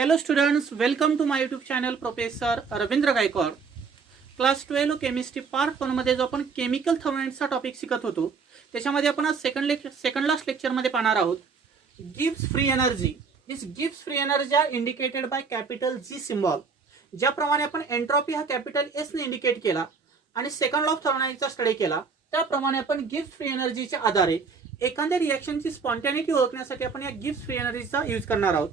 Hello students, welcome to my YouTube channel Professor Ravindra Gaikwad. Class 12 chemistry part 1 मध्ये जो आपण chemical थर्मोडायनामिक्सचा topic शिकत होतो त्याच्यामध्ये आपण आज सेकंड लास्ट लेक्चर मध्ये पाहणार आहोत Gibbs free energy. This Gibbs free energy are indicated by capital G symbol. ज्याप्रमाणे आपण एंट्रोपी हा कॅपिटल एस ने इंडिकेट केला आणि सेकंड लॉ ऑफ थर्मोडायनामिक्सचा स्टडी केला त्याप्रमाणे आपण गिब्स फ्री एनर्जीच्या आधारे एखाद्या रिएक्शनची स्पॉन्टॅनिटी ओळखण्यासाठी आपण या गिब्स फ्री एनर्जीचा यूज करणार आहोत.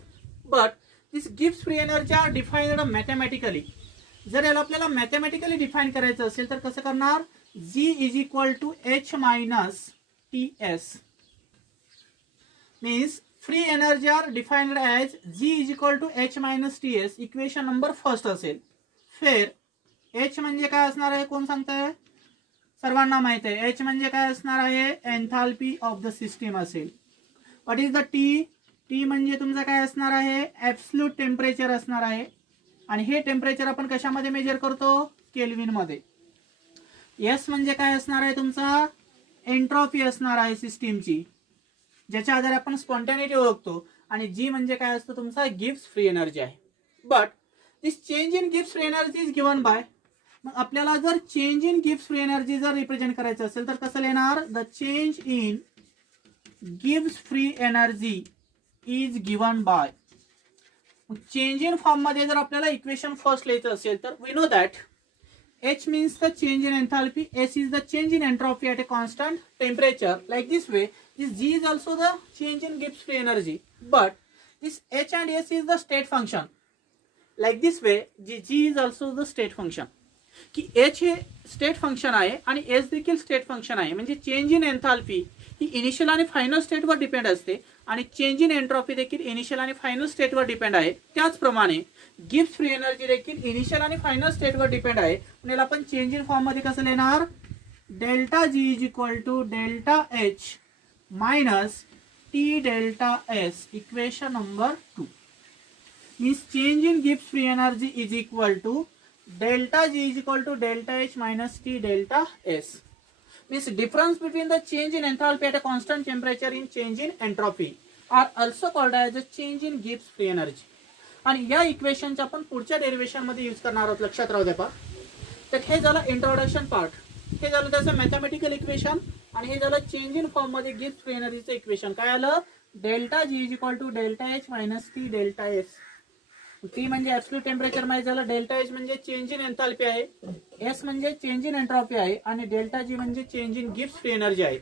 But this Gibbs free energy are defined mathematically. जर याला आपल्याला मॅथमॅटिकली डिफाइन करायचं असेल तर कसं करणार? G is equal to H minus T S. Means free energy are defined as G is equal to H minus T S. Equation number first असेल. फिर एच म्हणजे काय असणार आहे कोण सांगताय? सर्वांना माहित आहे. एच म्हणजे काय असणार आहे? एन्थाल्पी ऑफ द सिस्टीम असेल. What is the T? T म्हणजे तुमचं काय असणार आहे? ॲब्सोल्यूट टेम्परेचर असणार आहे आणि हे टेम्परेचर आपण कशामध्ये मेजर करतो? केल्विन मध्ये. एस म्हणजे काय असणार आहे तुमचा? एंट्रोपी असणार आहे सिस्टीमची ज्याच्या आधारे आपण स्पॉन्टॅनिटी ओळखतो. आणि जी म्हणजे काय असतं तुमचा? गिब्स फ्री एनर्जी आहे. But this change in Gibbs free energy is given by. मग आपल्याला जर change in Gibbs free energy जर रिप्रेझेंट करायचं असेल तर कसं लिहिणार? The change in Gibbs free energy is given by. Change in form मध्ये जर आपल्याला इक्वेशन फर्स्ट लिहायचं असेल तर we know that H means the change in enthalpy, S is the change in entropy at a constant temperature. Like this way, this G is also the change in Gibbs free energy. But this H and S is the state function. Like this way, G is also the state function. की H हे state function आहे आणि S देखील state function आहे. म्हणजे change in enthalpy he initial आणि final स्टेटवर depend असते आणि चेंज इन एंट्रोपी देखील इनिशियल आणि फायनल स्टेटवर डिपेंड आहे. त्याचप्रमाणे गिब्स फ्री एनर्जी देखील इनिशियल आणि फायनल स्टेटवर डिपेंड आहे. पण याला आपण चेंज इन फॉर्म मध्ये कसं लिहिणार? Delta G is equal to delta H minus T delta S. Equation number 2 means change in Gibbs free energy is equal to delta G is equal to delta H minus T delta S. Means difference between the change in enthalpy at a constant temperature in change in entropy are also called as a change in Gibbs free energy. आणि या इक्वेशनचे आपण पुढच्या derivation मध्ये use करणार आहोत. लक्षात राहू द्या पहा. तर हे झालं इंट्रोडक्शन पार्ट. हे झालं त्याचं मॅथमॅटिकल इक्वेशन आणि हे झालं चेंज इन फॉर्म मध्ये गिब्स फ्री एनर्जीचं इक्वेशन. काय आलं? Delta G is equal to delta H minus T delta S. T म्हणजे ॲब्सोल्यूट टेम्परेचर माहिती झालं. डेल्टा एच म्हणजे चेंज इन एन्थाल्पी आहे. एस म्हणजे चेंज इन एंट्रोपी आहे आणि डेल्टा जी म्हणजे change in Gibbs free energy आहे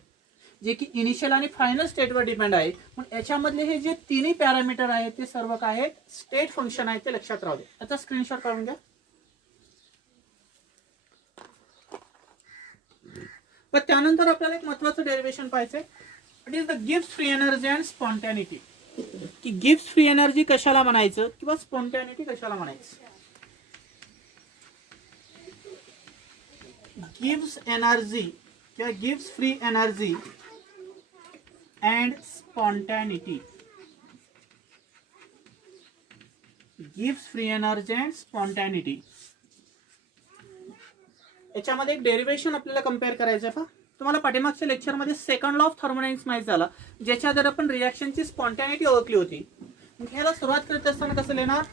जे की इनिशियल आणि फायनल स्टेटवर डिपेंड आहे. पण याच्यामधले हे जे तिन्ही पॅरामीटर आहेत ते सर्व काय आहेत? स्टेट फंक्शन आहेत. ते लक्षात राहू दे. याचा स्क्रीनशॉट काढून घ्या. पण त्यानंतर आपल्याला एक महत्वाचं डेरिवेशन पाहायचंय. It is the Gibbs free energy and spontaneity. की गिब्स फ्री एनर्जी कशाला म्हणायचं किंवा स्पॉन्टॅनिटी कशाला म्हणायचं? गिब्स एनर्जी किंवा Gibbs free energy and spontaneity. Gibbs free energy and spontaneity याच्यामध्ये एक डेरिवेशन आपल्याला कंपेअर करायचं आहे. तुम्हाला पाठीमागच्या लेक्चरमध्ये सेकंड लॉ ऑफ थर्मोडायनामिक्स माहित झाला ज्याच्या आधारे आपण रिएक्शनची स्पॉन्टॅनिटी ओळखली होती. ह्याला सुरुवात करत असताना कसं लिहिणार?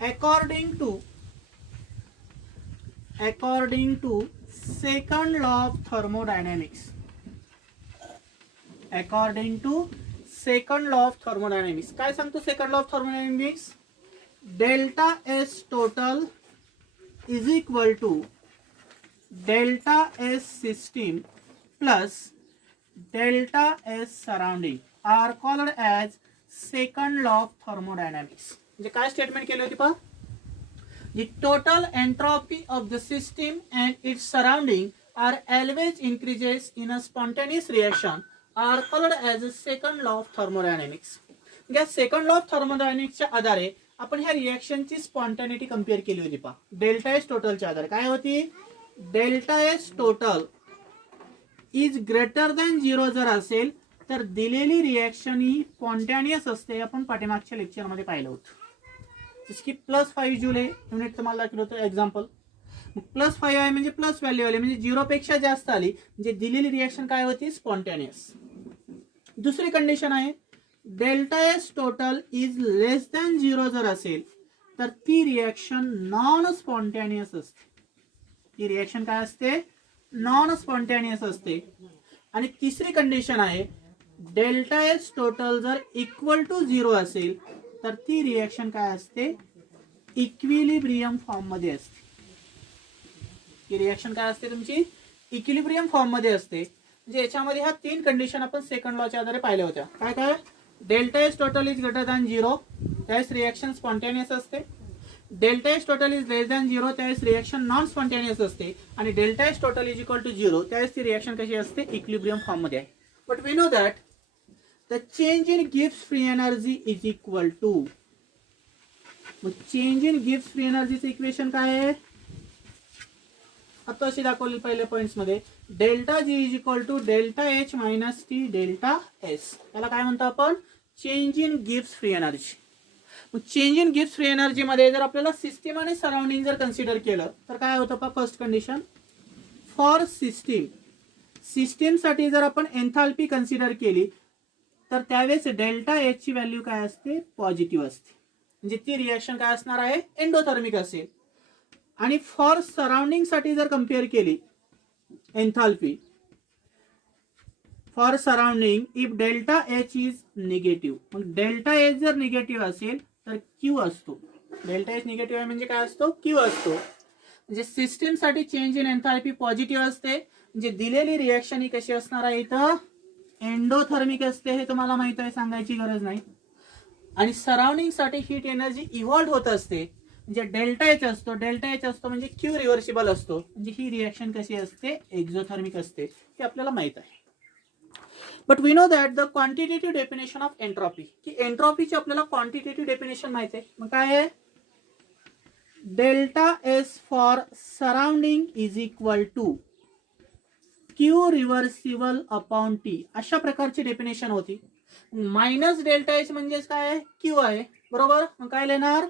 According to second law of thermodynamics. According to second law of thermodynamics काय सांगतो second law of thermodynamics? Delta S total is equal to delta S system plus delta S surrounding are called as second law of thermodynamics. म्हणजे काय statement केली होती पहा? The total entropy of the system and its surrounding are always increases in a spontaneous reaction are called as a second law of thermodynamics. या second law of थर्मोडायनामिक्सच्या आधारे आपण ह्या रिएक्शनची spontaneity compare केली होती पहा. डेल्टा एस टोटलच्या आधारे काय होती? Delta S total is greater than 0 जर असेल तर दिलेली रिएक्शन ही स्पॉन्टॅनियस असते. आपण पाठीमागच्या लेक्चरमध्ये पाहिलं होतं. इसकी +5 जूल आहे. युनिट तुम्हाला दाखवलं होतं एक्झाम्पल. +5 आहे म्हणजे प्लस व्हॅल्यू आली म्हणजे 0 पेक्षा जास्त आली म्हणजे दिलेली रिएक्शन काय होती? स्पॉन्टॅनियस. दुसरी कंडिशन आहे delta S total is less than 0 जर असेल तर ती रिएक्शन नॉन स्पॉन्टॅनियस असते. ती रिएक्शन काय असते? नॉन स्पॉन्टॅनियस असते. आणि तिसरी कंडिशन आहे डेल्टा एस टोटल जर इक्वल टू 0 असेल तर ती रिएक्शन काय असते? इक्विलिब्रियम फॉर्म मध्ये असते. ही रिएक्शन काय असते तुमची? इक्विलिब्रियम फॉर्म मध्ये असते. म्हणजे याच्यामध्ये ह्या 3 कंडिशन आपण सेकंड लॉच्या आधारे पाहिल्या होत्या. काय काय? Delta S total is greater than 0 त्यावेळेस रिएक्शन स्पॉन्टेनियस असते. Delta S total is less than 0 त्यावेळेस रिएक्शन नॉन स्पॉन्टेनियस असते. आणि delta S total is equal to 0 त्यावेळेस ती रिएक्शन कशी असते? इक्विलिब्रियम फॉर्म मध्ये आहे. But we know that the change in Gibbs free energy is equal to, मग चेंज इन गिब्स फ्री एनर्जीचं इक्वेशन काय आहे? आता अशी दाखवली पहिल्या पॉइंट्स मध्ये delta G is equal to delta H minus T delta S. त्याला काय म्हणतो आपण? Change in Gibbs free energy. मग change in Gibbs free energy मध्ये जर आपल्याला सिस्टीम आणि सराउंडिंग जर कन्सिडर केलं तर काय होतं पहा? फर्स्ट कंडिशन फॉर सिस्टीम साठी जर आपण एन्थाल्पी कन्सिडर केली तर त्यावेळेस डेल्टा एच ची व्हॅल्यू काय असते? पॉझिटिव्ह असते. म्हणजे ती रिएक्शन काय असणार आहे? एंडोथर्मिक असेल. आणि फॉर सराउंडिंग साठी जर कम्पेअर केली enthalpy for surrounding if delta H is negative, मग डेल्टा एच जर निगेटिव्ह असेल तर क्यू असतो. डेल्टा एच निगेटिव्ह आहे म्हणजे काय असतो? क्यू असतो. म्हणजे सिस्टीम साठी चेंज इन एन्थाल्पी पॉझिटिव्ह असते. म्हणजे दिलेली रिएक्शन ही कशी असणार आहे? इथं एंडोथर्मिक असते. हे तुम्हाला माहित आहे, सांगायची गरज नाही. आणि सराउंडिंग साठी हीट एनर्जी इव्हॉल्व होत असते. म्हणजे डेल्टा एच असतो. डेल्टा एच असतो म्हणजे क्यू रिव्हर्सिबल असतो. म्हणजे ही रिएक्शन कशी असते? एक्झोथर्मिक असते. हे आपल्याला माहित आहे. But we know that the quantitative definition of entropy, की एंट्रॉपीची आपल्याला क्वांटिटेटिव्ह डेफिनेशन माहित आहे. मग काय आहे? Delta S for surrounding is equal to Q reversible upon T. अशा प्रकारची डेफिनेशन होती. मायनस डेल्टा एच म्हणजेच काय आहे? क्यू आहे. बरोबर. मग काय लिहिणार?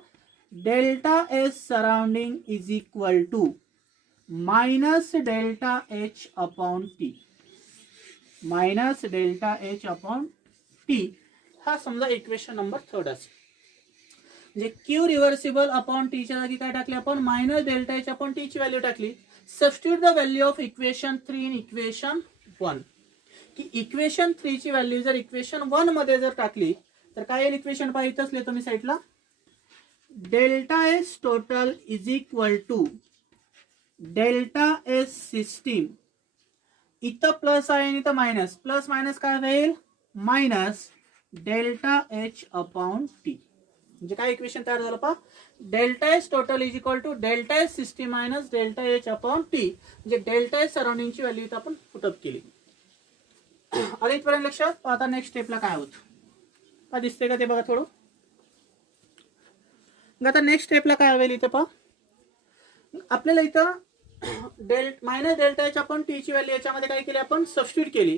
Delta S surrounding is equal to minus delta H upon T. Minus delta H upon T हा समजा इक्वेशन नंबर 3 असेल. म्हणजे क्यू रिव्हर्सिबल अपॉन टी च्या जागी काय टाकले आपण? Minus delta H upon T ची व्हॅल्यू टाकली. Substitute the value of equation 3 in equation 1. की इक्वेशन 3 ची व्हॅल्यू जर इक्वेशन 1 मध्ये जर टाकली तर काय येईल? इक्वेशन पाहिजेच लिहितो मी साईडला. Delta S total is equal to delta S system. इथं प्लस आहे आणि इथं मायनस. प्लस मायनस काय होईल? Minus delta H upon T. म्हणजे काय इक्वेशन तयार झालं पहा? Delta S total is equal to delta S system minus delta H upon T. म्हणजे डेल्टा एस सराउंडिंगची व्हॅल्यू इथं आपण पुटअप केली. आधी इथपर्यंत लक्षात. आता नेक्स्ट स्टेपला काय होतं का दिसते का ते बघा थोडं. आता नेक्स्ट स्टेपला काय होईल इथं पहा? आपल्याला इथं मायनस डेल्टा एच आपण टी ची व्हॅल्यू याच्यामध्ये काय केली? आपण सबस्टिट्यूट केली.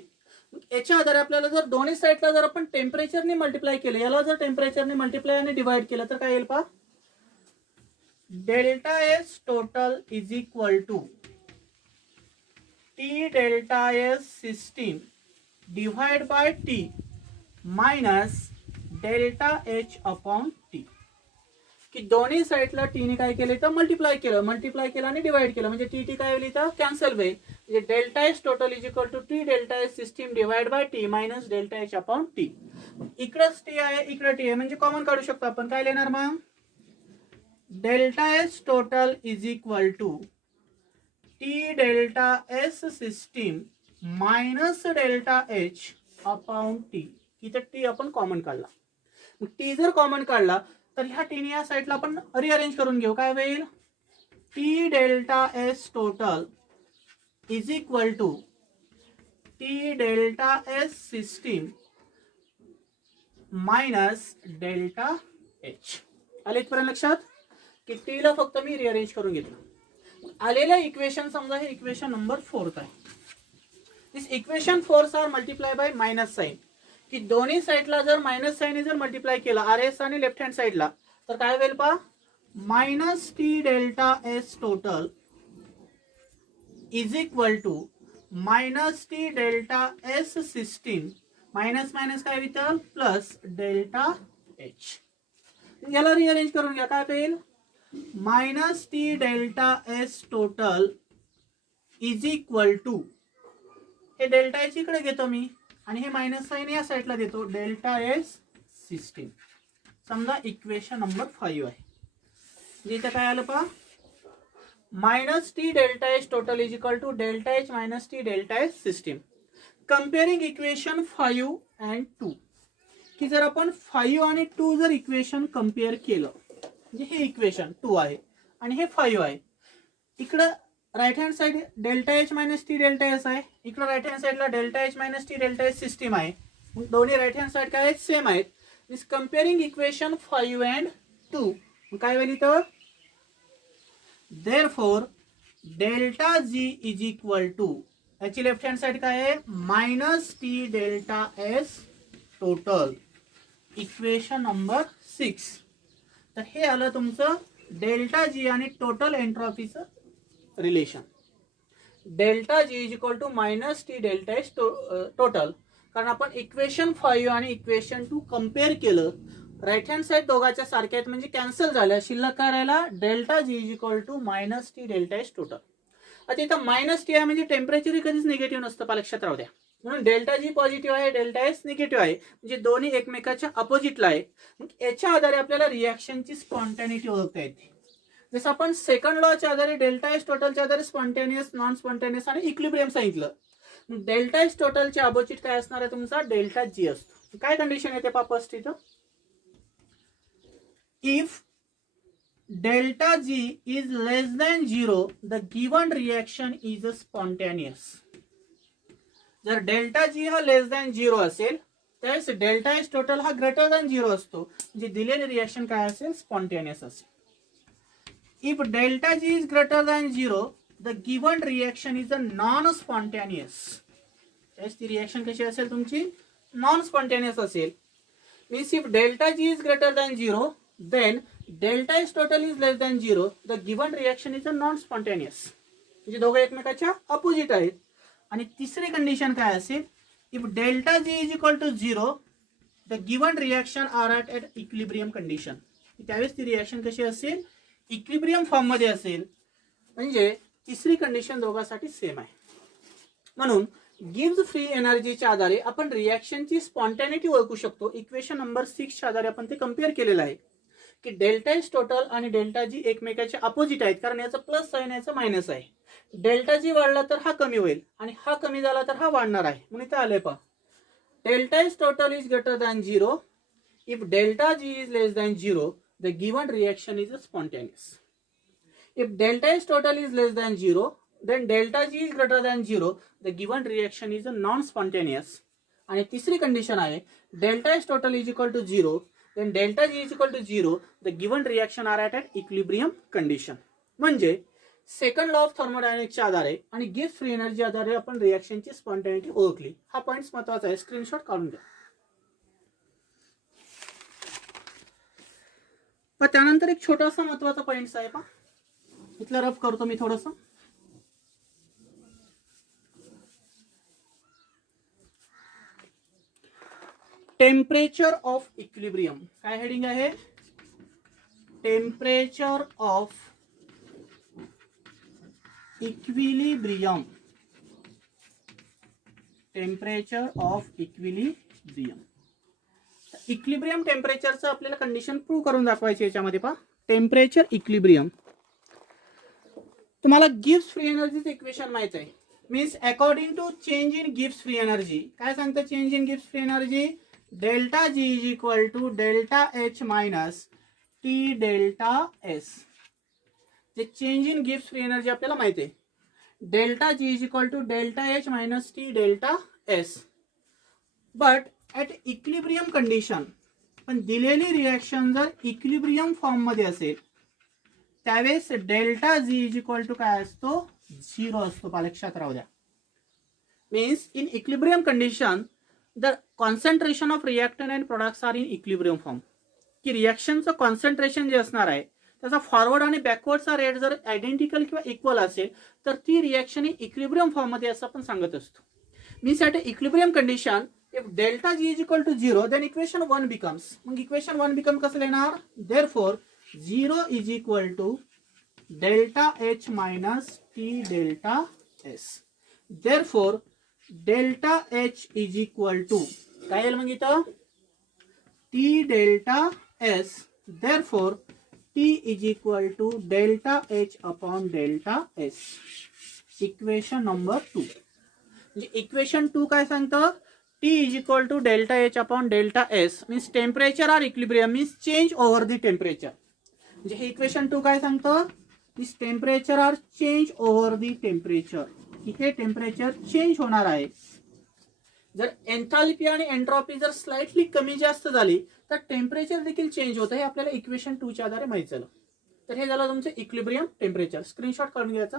याच्या आधारे आपल्याला जर दोन्ही साईडला जर आपण टेम्परेचरने मल्टिप्लाय केलं, याला जर टेम्परेचरने मल्टिप्लाय आणि डिवाइड केलं तर काय येईल पहा? Delta S total is equal to T delta S system divide by T minus delta H upon T. की दोन्ही साईडला टीने काय केलं तर मल्टिप्लाय केलं आणि डिवाइड केलं. म्हणजे टी काय होईल इथं? कॅन्सल होईल. म्हणजे delta S total is equal to T delta S system divide by T minus delta H upon T. इकडंच टी आहे, इकडे टी आहे, म्हणजे कॉमन काढू शकतो आपण. काय लिहिणार मग? Delta S total is equal to T delta S system minus delta H upon T. इथं टी आपण कॉमन काढला. टी जर कॉमन काढला तर ह्या टीने या साईडला आपण रिअरेंज करून घेऊ. काय होईल? T delta S total is equal to T delta S system minus delta H. आले इथपर्यंत लक्षात? की टीला फक्त मी रिअरेंज करून घेतलं. आलेलं इक्वेशन समजा हे इक्वेशन नंबर 4 आहे. This equation 4 are multiply by minus sign. की दोन्ही साईडला जर मायनस साइन जर मल्टिप्लाय केला आर एस आणि लेफ्ट हँड साईडला तर काय होईल पहा? Minus T delta S total is equal to minus T delta S system minus minus काय विथल प्लस डेल्टा एच. याला रिअरेंज करून घ्या, काय होईल minus T delta S total is equal to, हे डेल्टा एच इकडे घेतो मी आणि हे मायनस साइन या साईडला देतो, डेल्टा एस सिस्टीम. समजा इक्वेशन नंबर 5 आहे. इथे काय आलं पहा, minus T delta H total is equal to delta H minus T delta H system. Comparing equation 5 and 2, की जर आपण 5 आणि 2 जर इक्वेशन कंपेअर केलं, म्हणजे हे इक्वेशन 2 आहे आणि हे 5 आहे, इकडं right hand side delta H minus T delta S आहे, इकडं राईट हँड साइडला delta H minus T delta S system आहे. दोन्ही राईट हँड साइड काय आहेत, सेम आहेत. दिस कंपेअरिंग इक्वेशन 5 अँड 2, काय होईल इथं, therefore delta G is equal to, याची लेफ्ट हँड साइड काय आहे minus T delta S total, equation number 6. तर हे आलं तुमचं डेल्टा जी आणि टोटल एंट्रॉपीचं relation. Delta G is equal to minus T delta S total, कारण आपण इक्वेशन 5 आणि इक्वेशन 2 कंपेअर केलं, राईट हँड साइड दोघांच्या सारख्या आहेत म्हणजे कॅन्सल झाल्या, शिल्लक काय राहिला delta G is equal to minus T delta S total. आता इथं मायनस टी आहे म्हणजे टेम्परेचर कधीच निगेटिव्ह नसतं, पा लक्षात राहू द्या. म्हणून डेल्टा जी पॉझिटिव्ह आहे, डेल्टा एस निगेटिव्ह आहे, म्हणजे दोन्ही एकमेकाच्या अपोजिटला आहे. मग याच्या आधारे आपल्याला रिॲक्शनची स्पॉन्टॅनिटी ओळखता येते. जसं आपण सेकंड लॉच्या आधारे डेल्टा एस टोटलच्या आधारे स्पॉन्टेनियस, नॉन स्पॉन्टेनियस आणि इक्विलिब्रियम सांगितलं. डेल्टा एस टोटलच्या अपोजिट काय असणार आहे तुमचा डेल्टा जी असतो. काय कंडिशन येते पा फर्स्ट इथं, if delta G is less than 0 the given reaction is a spontaneous. जर डेल्टा जी हा लेस दॅन 0 असेल त्यावेळेस डेल्टा एस टोटल हा ग्रेटर दॅन 0 असतो, म्हणजे दिलेले रिॲक्शन काय असेल स्पॉन्टेनियस असेल. If delta G is greater than 0 the given reaction is a non spontaneous. त्यावेळेस ती रिॲक्शन कशी असेल तुमची नॉन स्पॉन्टेनियस असेल. Means if delta G is greater than 0 then delta S total is less than 0 the given reaction is a non spontaneous, म्हणजे दोघे एकमेकाच्या opposite आहेत. आणि तिसरी कंडिशन काय असेल, if delta G is equal to 0 the given reaction are at equilibrium condition, त्यावेळेस ती रिॲक्शन कशी असेल इक्विलिब्रियम फॉर्म मध्ये असेल, म्हणजे तिसरी कंडिशन दोघांसाठी सेम आहे. म्हणून गिव्स फ्री एनर्जीच्या आधारे आपण रिॲक्शनची स्पॉन्टॅनिटी ओळखू शकतो. इक्वेशन नंबर 6 च्या आधारे आपण ते कंपेअर केलेलं आहे की डेल्टा एस टोटल आणि डेल्टा जी एकमेकाच्या अपोजिट आहेत, कारण याचं प्लस आहे याचं मायनस आहे. डेल्टा जी वाढला तर हा कमी होईल आणि हा कमी झाला तर हा वाढणार आहे. म्हणून इथे आले पहा delta S total is greater than 0 if delta G is less than 0 the given reaction is spontaneous. If delta S total is less than 0 then delta g is greater than 0 the given reaction is a non spontaneous. आणि तिसरी condition आहे delta S total is equal to 0 then delta g is equal to 0 the given reaction are at equilibrium condition. म्हणजे second law of थर्मोडायनामिक्सच्या आधारे आणि gives free energy आधारे आपण रिॲक्शनची spontaneity ओळखली. हा पॉइंट महत्वाचा आहे, स्क्रीनशॉट काढून घ्या. पण त्यानंतर एक छोटासा महत्वाचा पॉइंट आहे पहा, इथलं रफ करतो मी थोडंसं. टेम्परेचर ऑफ इक्विलिब्रियम, काय हेडिंग आहे temperature of equilibrium. Temperature of equilibrium, equilibrium टेम्परेचरचं आपल्याला कंडिशन प्रूव्ह करून दाखवायची याच्यामध्ये पहा. टेम्परेचर इक्विलिब्रियम तुम्हाला गिव्स फ्री एनर्जीचं इक्वेशन माहित आहे. Means according to change in गिव्स फ्री एनर्जी, काय सांगतं चेंज इन गिव्स free energy, delta G is equal to delta H minus T delta S. जे चेंज इन गिव्स फ्री एनर्जी आपल्याला माहिती आहे, delta G is equal to delta H minus T delta S. But at equilibrium condition, पण दिलेली reaction जर equilibrium form मध्ये असेल त्यावेळेस delta G is equal to काय असतो 0 असतो, पा लक्षात राहू द्या. Means in equilibrium condition the concentration of reactant and products are in equilibrium form. की रिॲक्शनचं कॉन्सन्ट्रेशन जे असणार आहे त्याचा फॉरवर्ड आणि बॅकवर्डचा रेट जर आयडेंटिकल किंवा इक्वल असेल तर ती रिॲक्शन ही इक्विलिब्रियम फॉर्म मध्ये असं आपण सांगत असतो. Means at equilibrium condition if delta G is equal to 0 then equation 1 becomes, मग इक्वेशन 1 बिकम कसं लिहिणार, therefore 0 is equal to delta H minus T delta S. Therefore delta H is equal to काय येईल मग इथं, T delta S. Therefore T is equal to delta H upon delta S. Equation number 2. म्हणजे equation 2 काय सांगतं, T is equal to delta H upon delta S means temperature are equilibrium means change over the temperature. म्हणजे हे equation 2 काय सांगतं, this temperature are change over the temperature. हे temperature change होणार आहे. जर एन्थाल्पी आणि एंट्रॉपी जर स्लाइटली कमी जास्त झाली तर टेम्परेचर देखील चेंज होतं. हे आपल्याला इक्वेशन 2 च्या आधारे माहित झालं. तर हे झालं तुमचं इक्विलिब्रियम टेम्परेचर. स्क्रीनशॉट काढून घ्यायचा.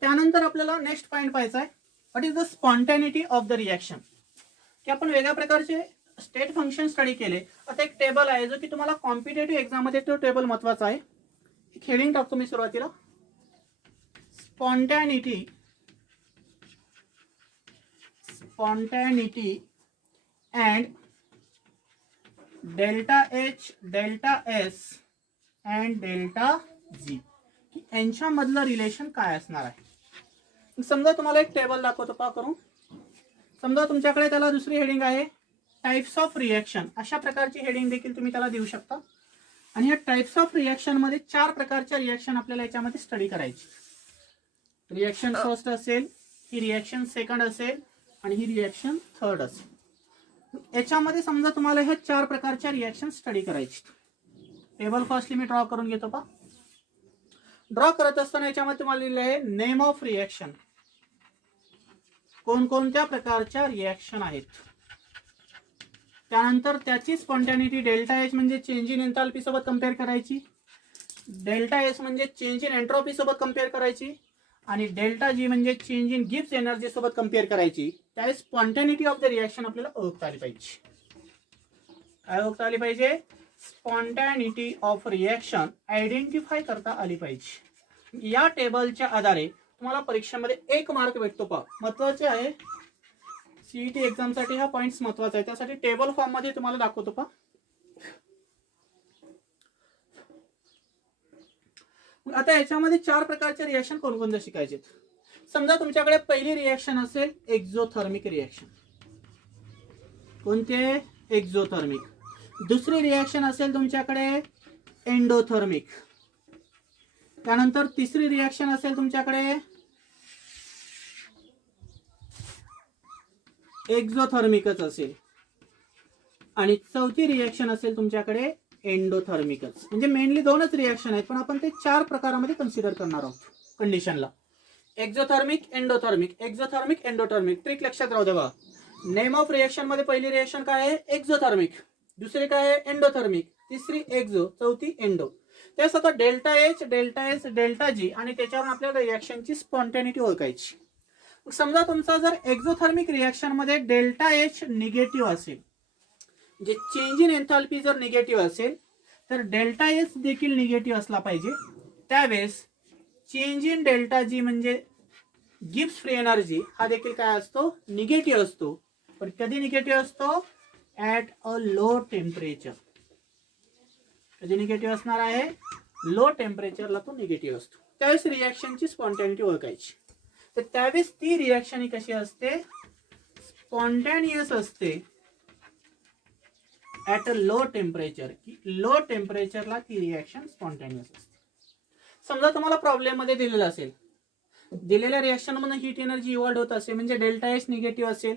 त्यानंतर आपल्याला नेक्स्ट पॉइंट पाहायचा आहे, what is the spontaneity of the reaction. की आपण वेगळ्या प्रकारचे स्टेट फंक्शन स्टडी केले. आता एक टेबल आहे जो की तुम्हाला कॉम्पिटेटिव्ह एक्झाम मध्ये तो टेबल महत्वाचा आहे. हेडिंग टाकतो मी सुरुवातीला, spontaneity and delta H delta S and delta G, यांच्यामधलं रिलेशन काय असणार आहे. समजा तुम्हाला एक टेबल दाखवतो पहा करून. समजा तुमच्याकडे त्याला दुसरी हेडिंग आहे टाइप्स ऑफ रिएक्शन. अशा प्रकारची हेडिंग देखील तुम्ही त्याला देऊ शकता. आणि या टाइप्स ऑफ रिएक्शन मध्ये 4 प्रकारच्या रिएक्शन आपल्याला याच्यामध्ये स्टडी करायची. रिएक्शन फर्स्ट असेल, ही रिएक्शन सेकंड असेल आणि ही रिएक्शन थर्ड असेल. याच्यामध्ये समजा तुम्हाला ह्या 4 प्रकारच्या रिएक्शन स्टडी करायची. टेबल फर्स्टली मी ड्रॉ करून घेतो पहा. ड्रॉ करत असताना याच्यामध्ये तुम्हाला लिहिलं आहे नेम ऑफ रिएक्शन, कोणकोणत्या प्रकारच्या रिएक्शन आहेत. त्यानंतर त्याची स्पॉन्टॅनिटी डेल्टा एच म्हणजे चेंज इन एन्थाल्पी सोबत कंपेअर करायची, डेल्टा एस म्हणजे चेंज इन एंट्रोपी सोबत कंपेअर करायची आणि डेल्टा जी म्हणजे चेंज इन गिब्स एनर्जी सोबत कंपेअर करायची. त्यावेळेस स्पॉन्टॅनिटी ऑफ द रिएक्शन आपल्याला ओळखता आली पाहिजे. काय ओळखता आली पाहिजे, स्पॉन्टॅनिटी ऑफ रिएक्शन आयडेंटिफाय करता आली पाहिजे. या टेबलच्या आधारे तुम्हाला परीक्षेमध्ये 1 मार्क भेटतो पहा. महत्वाचे आहे सीईटी एक्झाम साठी हा पॉइंट्स महत्वाचा आहे. त्यासाठी टेबल फॉर्म मध्ये तुम्हाला दाखवतो पहा. आता याच्यामध्ये 4 प्रकारचे रिएक्शन कोणकोणते शिकायचे. समजा तुमच्याकडे पहिली रिएक्शन असेल एक्झोथर्मिक रिएक्शन. कोणते, एक्झोथर्मिक. दुसरी रिएक्शन असेल तुमच्याकडे एंडोथर्मिक. त्यानंतर तिसरी रिएक्शन असेल तुमच्याकडे एक्झोथर्मिकच असेल आणि चौथी रिएक्शन असेल तुमच्याकडे एंडोथर्मिकच. म्हणजे मेनली 2च रिएक्शन आहेत पण आपण ते 4 प्रकारामध्ये कन्सिडर करणार आहोत कंडिशनला. Exothermic endothermic, exothermic endothermic. Trick लक्षात राहू द्या. नेम ऑफ रिएक्शन मध्ये पहिली रिएक्शन काय आहे, एक्झोथर्मिक. दुसरी काय आहे, एंडोथर्मिक. तिसरी एक्झो, चौथी एंडो. त्यास आता delta H delta S delta G आणि त्याच्यावर आपल्याला रिएक्शनची स्पॉन्टॅनिटी ओळखायची. समजा तुमचा जर एक्झोथर्मिक रिएक्शन मध्ये डेल्टा एच निगेटिव्ह असेल, म्हणजे चेंज इन एन्थाल्पी जर निगेटिव्ह असेल तर डेल्टा एस देखील निगेटिव्ह असला पाहिजे. त्यावेळेस चेंज इन डेल्टा जी म्हणजे गिब्स फ्री एनर्जी हा देखील काय असतो, निगेटिव्ह असतो. पण कधी निगेटिव्ह असतो, ऍट अ लो टेम्परेचर. कधी निगेटिव्ह असणार आहे, लो टेम्परेचरला तो निगेटिव्ह असतो. त्यावेळेस रिएक्शनची स्पॉन्टॅनिटी ओळखायची. तर त्यावेळेस ती रिएक्शन ही कशी असते, स्पॉन्टॅनियस असते ऍट अ लो टेम्परेचर. की लो टेम्परेचरला ती रिएक्शन स्पॉन्टॅनियस असते. समजा तुम्हाला प्रॉब्लेम मध्ये दिलेलं असेल, दिलेल्या रिएक्शन मधून हीट एनर्जी इव्हॉल्व होत असेल म्हणजे डेल्टा एच निगेटिव्ह असेल,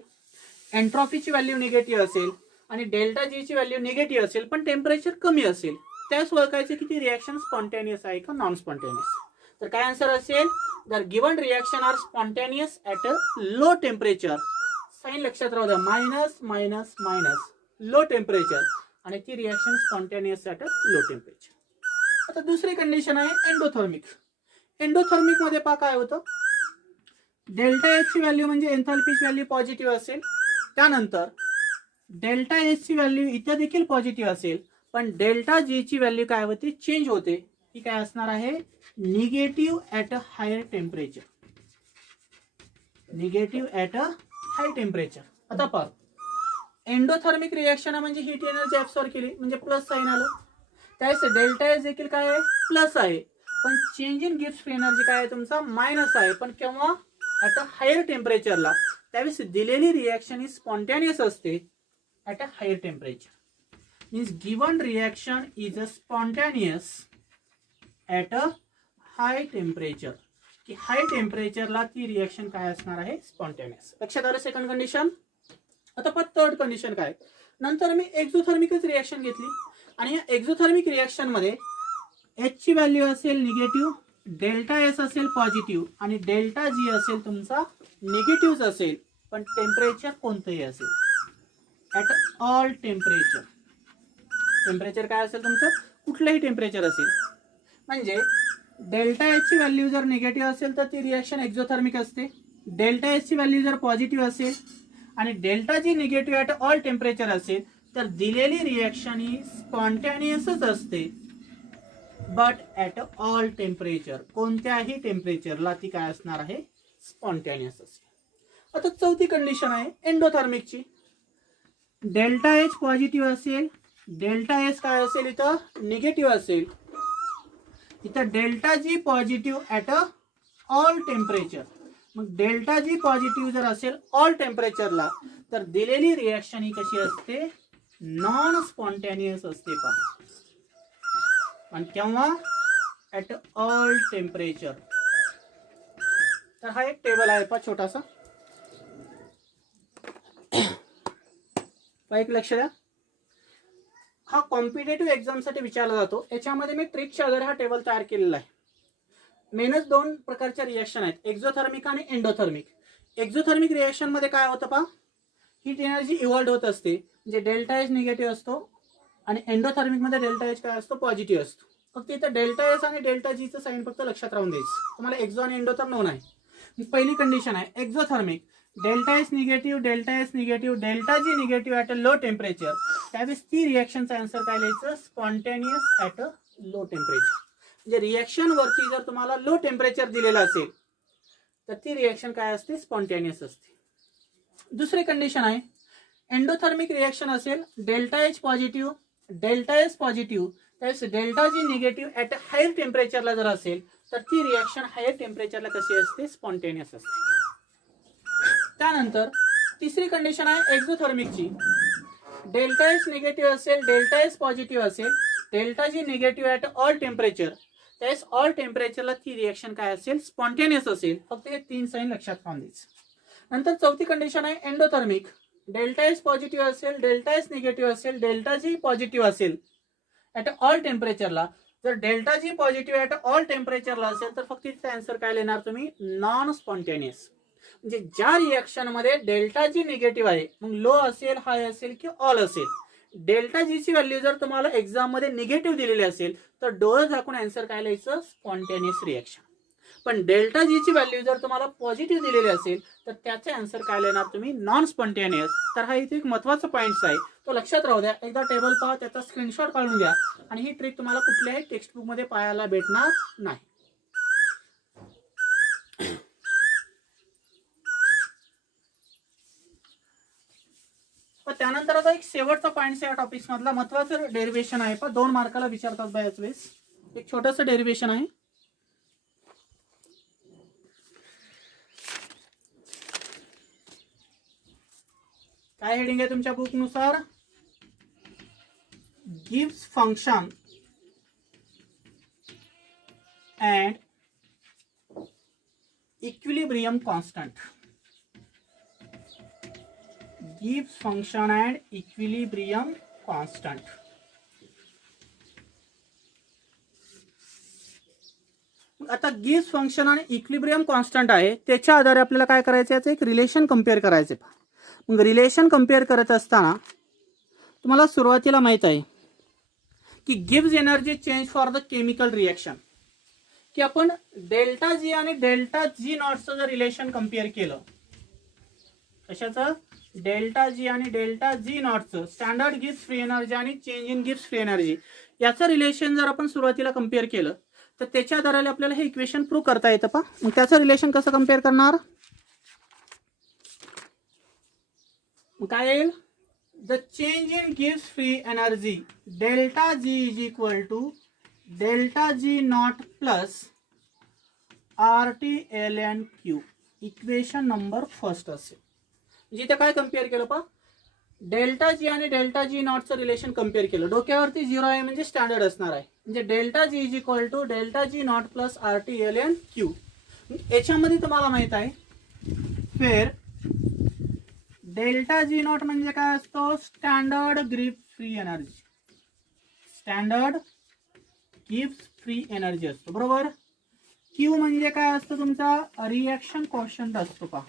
एंट्रॉपीची व्हॅल्यू निगेटिव्ह असेल आणि डेल्टा जी ची व्हॅल्यू निगेटिव्ह असेल पण टेम्परेचर कमी असेल, त्यास ओळखायचे की ती रिएक्शन स्पॉन्टॅनियस आहे का नॉन स्पॉन्टॅनियस. तर काय आन्सर असेल, जर given reaction are spontaneous at a low temperature, sign लक्षात राहू द्या, minus minus minus low temperature आणि ती reaction spontaneous at a low temperature. आता दुसरी कंडिशन आहे एंडोथर्मिक. एंडोथर्मिक मध्ये पहा काय होतं, डेल्टा एच ची व्हॅल्यू म्हणजे एन्थाल्पीची व्हॅल्यू पॉझिटिव्ह असेल. त्यानंतर डेल्टा एच ची व्हॅल्यू इथं देखील पॉझिटिव्ह असेल, पण डेल्टा जी ची व्हॅल्यू काय होते, चेंज होते. ती काय असणार आहे, negative at a higher temperature. Negative at a high temperature. आता पहा, एंडोथर्मिक रिएक्शन म्हणजे हीट एनर्जी ऍब्सॉर्ब केली म्हणजे प्लस साइन आलं. त्यावेळेस डेल्टा एच देखील काय आहे, प्लस आहे. पण change in Gibbs free energy काय आहे तुमचा, मायनस आहे. पण केव्हा, ॲट अ हायर टेम्परेचरला. त्यावेळेस दिलेली रिएक्शन ही स्पॉन्टॅनियस असते at a higher temperature. Means given reaction is a spontaneous at a high temperature. की हाय टेम्परेचरला ती रिएक्शन काय असणार आहे, स्पॉन्टॅनियस. लक्षात आलं सेकंड कंडिशन. आता पण थर्ड कंडिशन काय, नंतर मी एक्झोथर्मिकच रिएक्शन घेतली आणि या एक्झोथर्मिक रिएक्शन मध्ये एच ची व्हॅल्यू असेल निगेटिव्ह, डेल्टा एस असेल पॉझिटिव्ह आणि डेल्टा जी असेल तुमचा निगेटिव्ह असेल. पण टेम्परेचर कोणतंही असेल, ॲट ऑल टेम्परेचर. टेम्परेचर काय असेल तुमचं, कुठलंही टेम्परेचर असेल. म्हणजे डेल्टा एच ची व्हॅल्यू जर निगेटिव्ह असेल तर ती रिएक्शन एक्झोथर्मिक असते. डेल्टा एच ची व्हॅल्यू जर पॉझिटिव्ह असेल आणि delta G negative at all temperature असेल तर दिलेली रिएक्शन ही स्पॉन्टॅनियसच असते. बट ॲट ऑल टेम्परेचर, कोणत्याही टेम्परेचरला ती काय असणार आहे, स्पॉन्टॅनियस असेल. आता चौथी कंडिशन आहे एंडोथर्मिकची. डेल्टा एच पॉझिटिव्ह असेल, डेल्टा एस काय असेल इथं, निगेटिव्ह असेल. इथं delta G positive at all temperature. मग डेल्टा जी पॉझिटिव्ह जर असेल ऑल टेम्परेचरला तर दिलेली रिएक्शन ही कशी असते, नॉन स्पॉन्टॅनियस असते. पहा, आणि केव्हा, ॲट ऑल टेम्परेचर. तर हा एक टेबल आहे पहा छोटासा, एक लक्ष द्या. हा कॉम्पिटेटिव्ह एक्झामसाठी विचारला जातो. याच्यामध्ये मी ट्रिकच्या आधारे हा टेबल तयार केलेला आहे. मेनच दोन प्रकारच्या रिएक्शन आहेत, एक्झोथर्मिक आणि एंडोथर्मिक. एक्झोथर्मिक रिएक्शन मध्ये काय होतं पहा, हीट एनर्जी इव्हॉल्व होत असते, म्हणजे डेल्टा एच निगेटिव्ह असतो आणि एंडोथर्मिक मध्ये डेल्टा एच काय असतो, पॉझिटिव्ह असतो. फक्त इथं डेल्टा एस आणि डेल्टा जी चं साइन फक्त लक्षात राहून द्यायचं. तुम्हाला एक्झो आणि एंडो तर नोन आहे. पहिली कंडिशन आहे exothermic, delta S negative, delta S negative, delta G negative at a low temperature. त्यावेळेस ती रिएक्शनचा आन्सर काय लिहायचं, spontaneous at a low temperature. म्हणजे रिएक्शन वरती जर तुम्हाला लो टेम्परेचर दिलेलं असेल तर ती रिएक्शन काय असते, स्पॉन्टॅनियस असते. दुसरी कंडिशन आहे एंडोथर्मिक रिएक्शन असेल, delta H positive, delta S positive. त्यावेळेस delta G negative at higher टेम्परेचरला जर असेल तर ती रिएक्शन हायर टेम्परेचरला कशी असते, स्पॉन्टेनियस असते. त्यानंतर तिसरी कंडिशन आहे एक्झोथर्मिकची. डेल्टा एस निगेटिव्ह असेल, डेल्टा एस पॉझिटिव्ह असेल, delta G negative at all temperature. त्यावेळेस ऑल टेम्परेचरला ती रिएक्शन काय असेल, स्पॉन्टेनियस असेल. फक्त हे तीन साइन लक्षात राहून द्यायचं. नंतर चौथी कंडिशन आहे एंडोथर्मिक. डेल्टा एस पॉझिटिव्ह असेल, डेल्टा एस निगेटिव्ह असेल, डेल्टा जी पॉझिटिव्ह असेल ॲट ऑल टेम्परेचरला. जर delta G positive at all टेम्परेचरला असेल तर फक्त इथं आन्सर काय लिहिणार तुम्ही, नॉन स्पॉन्टेनियस. म्हणजे ज्या रिएक्शन मध्ये डेल्टा जी निगेटिव्ह आहे, मग लो असेल, हाय असेल की ऑल असेल, डेल्टा जी ची व्हॅल्यू जर तुम्हाला एक्झाम मध्ये निगेटिव्ह दिलेली असेल तर डोळं झाकून आन्सर काय लिहायचं, स्पॉन्टेनियस रिएक्शन. पण डेल्टा जी ची व्हॅल्यू जर तुम्हाला पॉझिटिव्ह दिलेली असेल तर त्याचे आन्सर काय लिहिणार तुम्ही, नॉन स्पॉन्टेनियस. तर हा इथे एक महत्त्वाचा पॉईंट आहे, तो लक्षात राहू द्या. एकदा टेबल पहा, त्याचा स्क्रीनशॉट काढून घ्या आणि ही ट्रिक तुम्हाला कुठल्याही टेक्स्टबुक मध्ये पाहायला भेटणार नाही. त्यानंतर आता एक शेवटचा पॉईंट या टॉपिक्स मधला महत्त्वाचं डेरिव्हेशन आहे. पण 2 मार्काला विचारतात बऱ्याच वेळेस. एक छोटंसं डेरिव्हेशन आहे. काय हेडिंग आहे तुमच्या बुक नुसार, gives function and equilibrium constant. Gives function and equilibrium constant. आता गिव्स फंक्शन आणि इक्विलिब्रियम कॉन्स्टंट आहे, त्याच्या आधारे आपल्याला काय करायचं, याचं एक रिलेशन कम्पेअर करायचं. मग रिलेशन कम्पेअर करत असताना तुम्हाला सुरुवातीला माहित आहे की gives energy change for the chemical reaction, की आपण डेल्टा जी आणि डेल्टा जी नॉटचं जर रिलेशन कम्पेअर केलं, कशाचं, डेल्टा जी आणि डेल्टा जी नॉटचं स्टँडर्ड गिव्स फ्री एनर्जी आणि चेंज इन गिव्स फ्री एनर्जी याचं रिलेशन जर आपण सुरुवातीला कम्पेअर केलं तर त्याच्या आधाराने आपल्याला हे इक्वेशन प्रूव्ह करता येतं पा. मग त्याचं रिलेशन कसं कम्पेअर करणार? मग काय येईल? द चेंज इन गिव्स free energy delta G is equal to delta G not plus RT/ln Q. Equation number first असेल. जिथे काय कम्पेअर केलं पा? डेल्टा जी आणि डेल्टा जी नॉटचं रिलेशन कम्पेअर केलं. डोक्यावरती 0 आहे म्हणजे स्टँडर्ड असणार आहे. म्हणजे delta G is equal to delta G not plus RT/ln Q. याच्यामध्ये तुम्हाला माहित आहे फिर डेल्टा जी नॉट म्हणजे काय असतो? स्टँडर्ड गिव्स फ्री एनर्जी. स्टँडर्ड गिव्स फ्री एनर्जी असतो बरोबर. क्यू म्हणजे काय असतो? तुमचा रिएक्शन क्वोशंट असतो पा.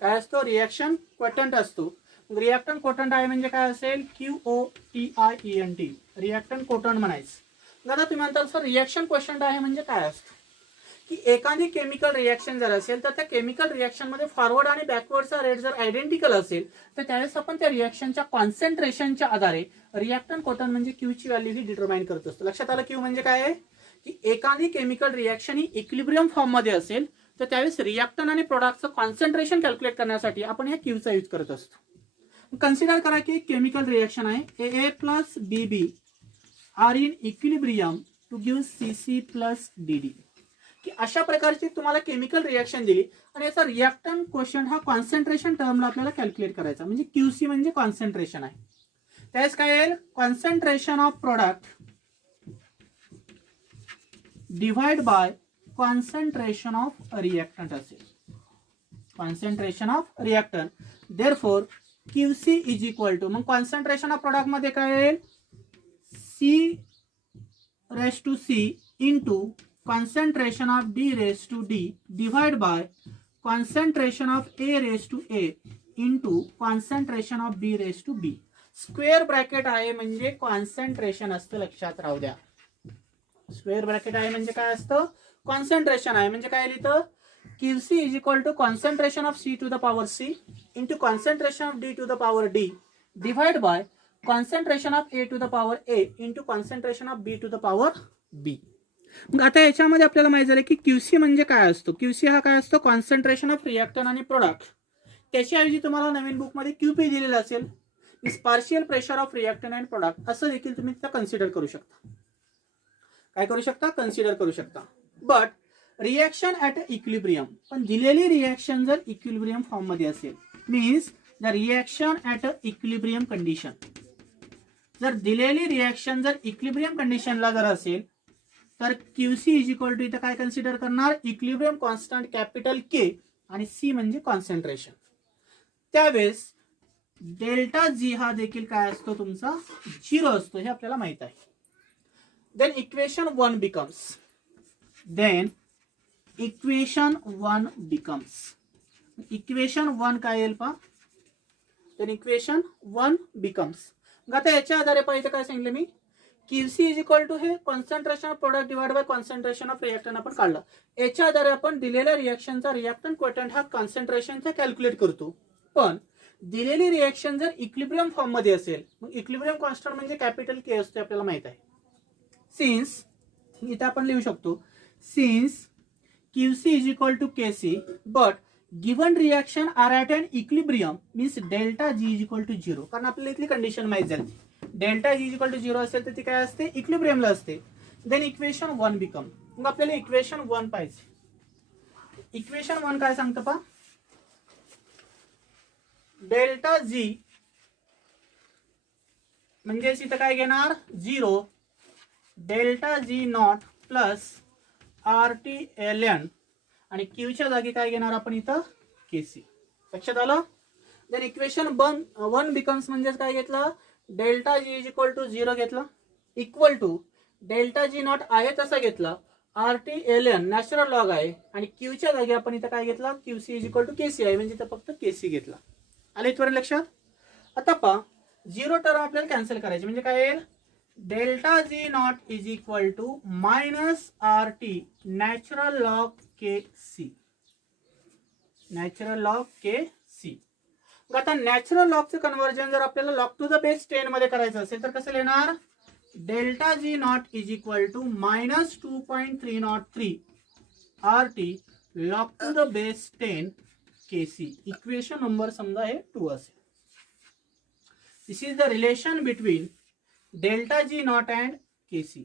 काय असतो? रिएक्शन क्वोशंट असतो. रिएक्टंट क्वोशंट आहे म्हणजे काय असेल? QOTIENT. रिएक्टंट क्वोशंट म्हणायचं. आता तुम्ही म्हणताल सर रिएक्शन क्वोशंट आहे म्हणजे काय असतं? की एखादी केमिकल रिएक्शन जर असेल तर त्या केमिकल रिएक्शन मध्ये फॉरवर्ड आणि बॅकवर्डचा रेट जर आयडेंटिकल असेल तर त्यावेळेस आपण त्या रिएक्शनच्या कॉन्सन्ट्रेशनच्या आधारे रिएक्टंट क्वोशंट म्हणजे क्यू ची व्हॅल्यू ही डिटरमाइन करत असतो. लक्षात आलं? क्यू म्हणजे काय आहे? की एखादी केमिकल रिएक्शन ही इक्विलिब्रियम फॉर्म मध्ये असेल तर त्यावेळेस रिएक्टंट आणि प्रोडक्टचं कॉन्सन्ट्रेशन कॅल्क्युलेट करण्यासाठी आपण ह्या क्यूचा यूज करत असतो. कन्सिडर करा की केमिकल रिएक्शन आहे AA plus BB are in equilibrium to give CC plus DD. की अशा प्रकारची तुम्हाला केमिकल रिएक्शन दिली आणि याचा रिएक्टंट क्वोशंट हा कॉन्सन्ट्रेशन टर्मला आपल्याला कॅल्क्युलेट करायचा. म्हणजे QC म्हणजे कॉन्सन्ट्रेशन आहे. त्यावेळेस काय येईल? Concentration of product divide by concentration of reactant असेल. Concentration of reactant. Therefore QC is equal to, मग कॉन्सन्ट्रेशन ऑफ प्रोडक्ट मध्ये काय येईल? C⁻C into concentration of D⁻D divide by concentration of A⁻A into concentration of B⁻B. Square bracket आहे म्हणजे concentration असतं. लक्षात राहू द्या. स्क्वेअर ब्रॅकेट आहे म्हणजे काय असतं? कॉन्सन्ट्रेशन आहे. म्हणजे काय लिहितं? QC is equal to concentration of C to the power C into concentration of D to the power D divide by concentration of A to the power A into concentration of B to the power B. मग आता याच्यामध्ये आपल्याला माहिती झालं की QC म्हणजे काय असतो? QC हा काय असतो? कॉन्सन्ट्रेशन ऑफ रिएक्टंट आणि प्रोडक्ट. त्याच्याऐवजी तुम्हाला नवीन बुकमध्ये QP दिलेलं असेल. Partial pressure of reactant and product असं देखील तुम्ही कन्सिडर करू शकता. काय करू शकता? कन्सिडर करू शकता. बट रिएक्शन ऍट इक्विलिब्रियम, पण दिलेली रिएक्शन जर इक्विलिब्रियम फॉर्म मध्ये असेल means the reaction at equilibrium condition. जर दिलेली रिएक्शन जर इक्विलिब्रियम कंडिशनला जर असेल तर QC इज इक्वल टू इथं काय कन्सिडर करणार? इक्विलिब्रियम कॉन्स्टंट कॅपिटल K आणि C म्हणजे कॉन्सन्ट्रेशन. त्यावेळेस डेल्टा G हा देखील काय असतो? तुमचा 0 असतो. हे आपल्याला माहित आहे. Then equation 1 becomes. Equation 1 काय येईल पा? Then equation 1 becomes. आता याच्या आधारे पाहिजे काय सांगितलं मी? QC इज इक्वल टू हे concentration of product divide by concentration of reactant आपण काढलं. याच्या आधारे आपण दिलेल्या रिएक्शनचा रिएक्टंट क्वोशंट हा कॉन्सन्ट्रेशनचा कॅल्क्युलेट करतो. पण दिलेली रिएक्शन जर इक्विलिब्रियम फॉर्म मध्ये असेल मग इक्विलिब्रियम कॉन्स्टंट म्हणजे कॅपिटल K असतो. आपल्याला माहित आहे. सिन्स इथे आपण लिहू शकतो since QC is equal to KC but given reaction are at an equilibrium means delta G is equal to 0. कारण आपल्याला इथली कंडिशन माहित झाली. Delta G is equal to 0 असेल तर ती काय असते? इक्विलिब्रियमला असते. Then equation 1 become. मग आपल्याला इक्वेशन 1 पाहिजे. इक्वेशन 1 काय सांगतं पा? डेल्टा G म्हणजे इथं काय घेणार? 0 delta G not plus RT/ln आणि Qच्या जागी काय घेणार आपण इथं? KC. लक्षात आलं? देन इक्वेशन 1 बिकम्स म्हणजे काय घेतलं? Delta G is equal to 0 घेतला equal to delta G naught आहे तसा घेतला RT/ln नॅचरल लॉग आहे आणि Qच्या जागी आपण इथं काय घेतला? QC is equal to KC आहे म्हणजे इथं फक्त KC घेतला. आलं इथवर लक्षात? आता पहा 0 टर्म आपल्याला कॅन्सल करायची म्हणजे काय येईल? Delta G naught is equal to minus RT natural log KC. Natural log KC. मग आता नॅचरल लॉगचं कन्व्हर्जन जर आपल्याला लॉग टू द बेस 10 मध्ये करायचं असेल तर कसं लिहिणार, delta G not is equal to -2.303 RT log to the base 10 kc. Equation number समजा हे 2 असेल. This is the relation between delta G not and KC.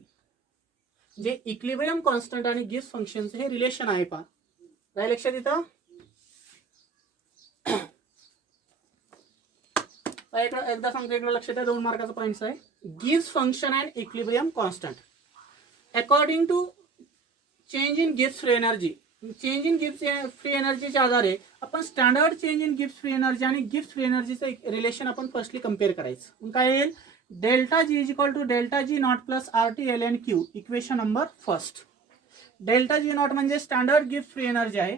जे इक्विलिब्रियम कॉन्स्टंट आणि गिब्स फंक्शनचं हे रिलेशन आहे पहा. काय लक्षात येतं, एकदा सांगतो, इकडे लक्षात आहे, 2 मार्काचा पॉइंट आहे. Gibbs function and equilibrium constant according to change in Gibbs free energy. Change in Gibbs free एनर्जीच्या आधारे आपण standard change in Gibbs free energy आणि गिब्स फ्री एनर्जीचं रिलेशन आपण फर्स्टली कम्पेअर करायचं. मग काय येईल, delta G is equal to delta G not plus RT LN Q. Equation number first. Delta G not म्हणजे स्टँडर्ड गिब्स फ्री एनर्जी आहे.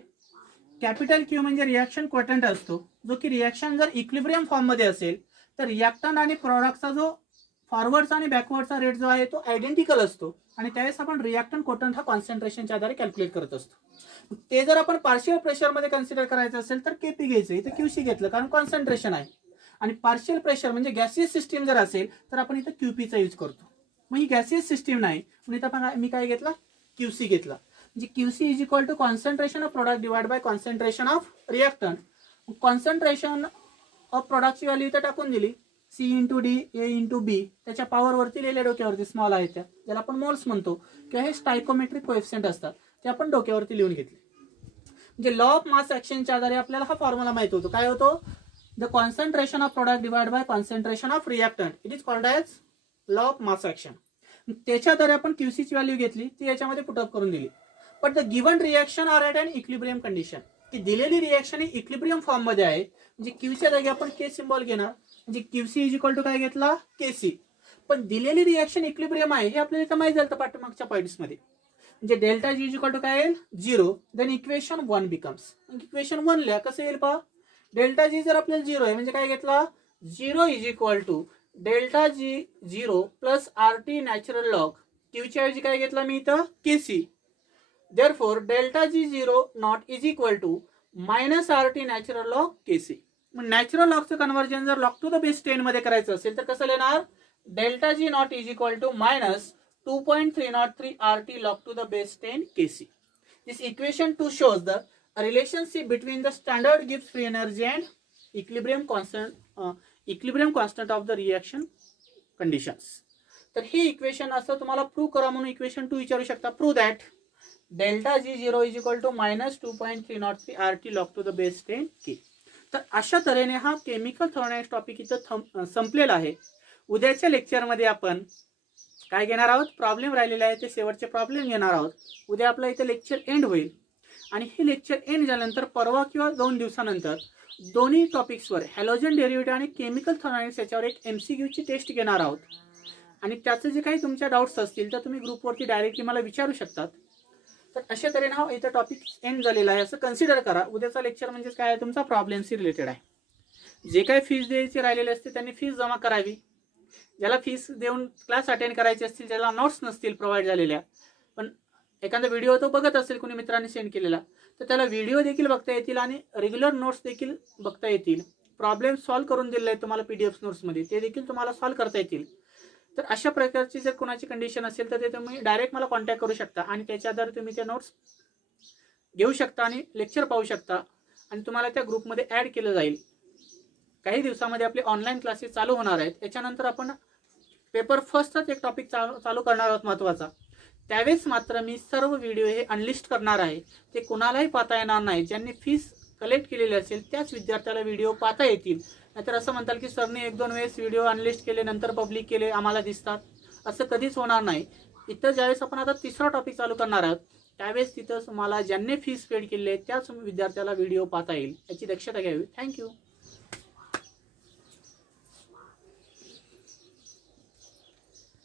Capital Q म्हणजे रिॲक्शन क्वोटंट असतो, जो की रिॲक्शन जर इक्विलिब्रियम फॉर्म मध्ये असेल तर रिॲक्टंट आणि प्रॉडक्टचा जो फॉरवर्डचा आणि बॅकवर्डचा रेट जो आहे तो आयडेंटिकल असतो आणि त्यावेळेस आपण रिॲक्टंट क्वोटंट हा कॉन्सन्ट्रेशनच्या आधारे कॅल्क्युलेट करत असतो. ते जर आपण पार्शियल प्रेशरमध्ये कन्सिडर करायचं असेल तर KP घ्यायचं, इथं QC घेतलं कारण कॉन्सन्ट्रेशन आहे. आणि पार्शियल प्रेशर म्हणजे गॅसियस सिस्टीम जर असेल तर आपण इथं QPचा यूज करतो. मग ही गॅसियस सिस्टीम नाही म्हणून इथं मी काय घेतला, QC घेतला. म्हणजे QC is equal to concentration of product divide by concentration of reactant. Concentration of प्रोडक्टची व्हॅल्यू इथं टाकून दिली, C into D A into B. त्याच्या पॉवरवरती लिहिल्या डोक्यावरती स्मॉल आहे त्या, ज्याला आपण मोल्स म्हणतो किंवा हे स्टायकोमेट्रिक कोएफिशियंट असतात, ते आपण डोक्यावरती लिहून घेतले. म्हणजे लॉ ऑफ मास ऍक्शनच्या आधारे आपल्याला हा फॉर्म्युला माहित होतो. काय होतो, the concentration of product divide by concentration of reactant, it is called as law of mass action. त्याच्या आधारे आपण QC ची व्हॅल्यू घेतली, ती याच्यामध्ये पुटअप करून दिली. But the given reaction are at an equilibrium condition. की दिलेली रिॲक्शन ही इक्विलिब्रियम फॉर्म मध्ये आहे, म्हणजे Qच्या जागी आपण K सिम्बॉल घेणार, म्हणजे QC इज इक्वल टू काय घेतला, KC. पण दिलेली रिॲक्शन इक्विलिब्रियम आहे हे आपल्याला इथं माहिती झालं पाठीमागच्या पॉईंट्स मध्ये. म्हणजे delta G is equal to काय येईल, 0. Then equation 1 becomes. इक्वेशन 1 लिहा, कसं येईल पहा, डेल्टा जी जर आपल्याला 0 आहे म्हणजे काय घेतला, 0 is equal to delta G 0 plus RT natural log. Qच्या ऐवजी काय घेतला मी इथं, KC. Therefore delta G 0 not is equal to minus RT natural log KC. मग नॅचरल लॉगचं कन्व्हर्जन जर लॉग टू द बेस 10 मध्ये करायचं असेल तर कसं लिहिणार, delta G not is equal to minus 2.303 RT log to the base 10 kc. This equation 2 shows the relationship between the standard Gibbs free energy and equilibrium constant of the reaction conditions. तर हे equation असं तुम्हाला prove करा म्हणून equation 2 विचारू शकता. Prove that delta G 0 is equal to minus 2.303 RT log to the base 10 k. तर अशा तऱ्हेने हा केमिकल थर्मोडायनामिक्स टॉपिक इथं संपलेला आहे. उद्याच्या लेक्चरमध्ये आपण काय घेणार आहोत, प्रॉब्लेम राहिलेले आहे ते शेवटचे प्रॉब्लेम घेणार आहोत. उद्या आपलं इथे लेक्चर एंड होईल आणि हे लेक्चर एंड झाल्यानंतर परवा किंवा 2 दिवसानंतर दोन्ही टॉपिक्सवर हॅलोजन डेरिव्हेटिव्ह आणि केमिकल थर्मोडायनामिक्स याच्यावर एक MCQ ची टेस्ट घेणार आहोत. आणि त्याचं जे काही तुमच्या डाऊट्स असतील तर तुम्ही ग्रुपवरती डायरेक्टली मला विचारू शकतात. तर अशा तऱ्हेने हा इथं टॉपिक एंड झालेला आहे असं कन्सिडर करा. उद्याचा लेक्चर म्हणजे काय आहे, तुमचा प्रॉब्लेमशी रिलेटेड आहे. जे काही फीस द्यायची राहिलेली असते त्यांनी फीस जमा करावी. ज्याला फीस देऊन क्लास अटेंड करायचे असतील, ज्याला नोट्स नसतील प्रोव्हाइड झालेल्या, पण एखादा व्हिडिओ तो बघत असेल कोणी मित्रांनी सेंड केलेला, तर त्याला व्हिडिओ देखील बघता येतील आणि रेग्युलर नोट्स देखील बघता येतील. प्रॉब्लेम सॉल्व्ह करून दिलेले आहेत तुम्हाला PDF नोट्समध्ये, ते देखील तुम्हाला सॉल्व्ह करता येतील. तर अशा प्रकारची जर कोणाची कंडिशन असेल तर ते तुम्ही डायरेक्ट मला कॉन्टॅक्ट करू शकता आणि त्याच्या आधारे तुम्ही त्या नोट्स घेऊ शकता आणि लेक्चर पाहू शकता आणि तुम्हाला त्या ग्रुपमध्ये ॲड केलं जाईल. काही दिवसामध्ये आपले ऑनलाईन क्लासेस चालू होणार आहेत. त्याच्यानंतर आपण पेपर फर्स्टचाच एक टॉपिक चालू करणार आहोत महत्त्वाचा. त्यावेळेस मात्र मी सर्व व्हिडिओ हे अनलिस्ट करणार आहे. ते कोणालाही पाहता येणार नाही. ज्यांनी फीस कलेक्ट केलेली असेल त्याच विद्यार्थ्याला व्हिडिओ पाहता येतील. नाहीतर असं म्हणताल की सरने 1-2 वेळेस व्हिडिओ अनलिस्ट केले नंतर पब्लिक केले आम्हाला दिसतात, असं कधीच होणार नाही. इथं ज्यावेळेस आपण आता तिसरा टॉपिक चालू करणार आहोत त्यावेळेस तिथं तुम्हाला ज्यांनी फीस पेड केली आहे त्याच विद्यार्थ्याला व्हिडिओ पाहता येईल, याची दक्षता घ्यावी. थँक्यू.